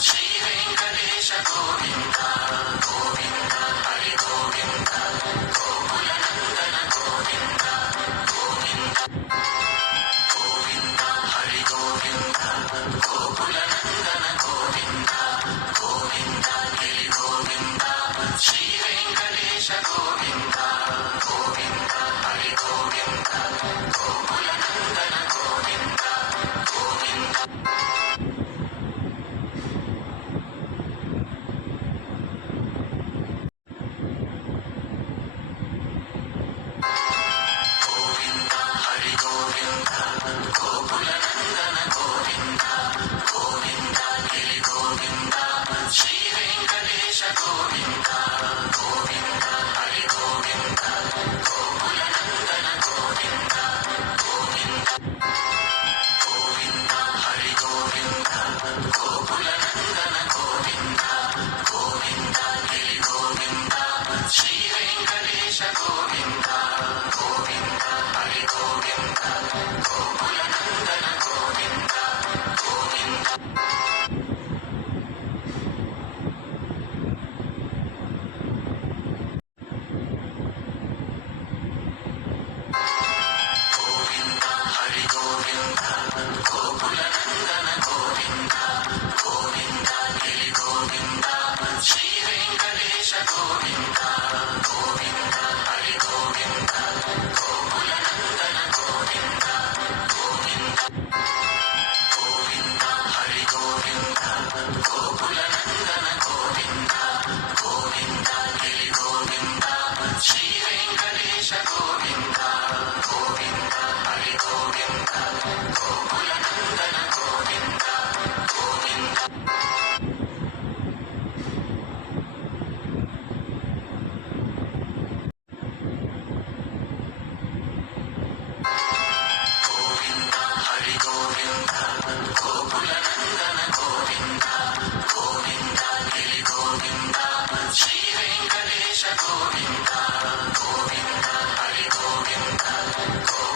ಶ್ರೀ ವೆಂಕಟೇಶ ಗೋವಿಂದ ಗೋವಿಂದ ಹರಿ ಗೋವಿಂದ ಗೋಕುಲ ನಂದನ ಗೋವಿಂದ ಗೋವಿಂದ ಗೋವಿಂದ ಹರಿ ಗೋವಿಂದ ಗೋಕುಲ ನಂದನ ಗೋವಿಂದ ಗೋವಿಂದ ಗಿರಿ ಗೋವಿಂದ ಶ್ರೀ ವೆಂಕಟೇಶ ಗೋವಿಂದ ಗೋವಿಂದ ಹರಿ ಗೋವಿಂದ ಗೋಕುಲ ನಂದನ ಗೋವಿಂದ ಗೋವಿಂದ ಶ್ರೀ ವೆಂಕಟೇಶ ಗೋವಿಂದ ಗೋವಿಂದ ಹರಿ ಗೋವಿಂದ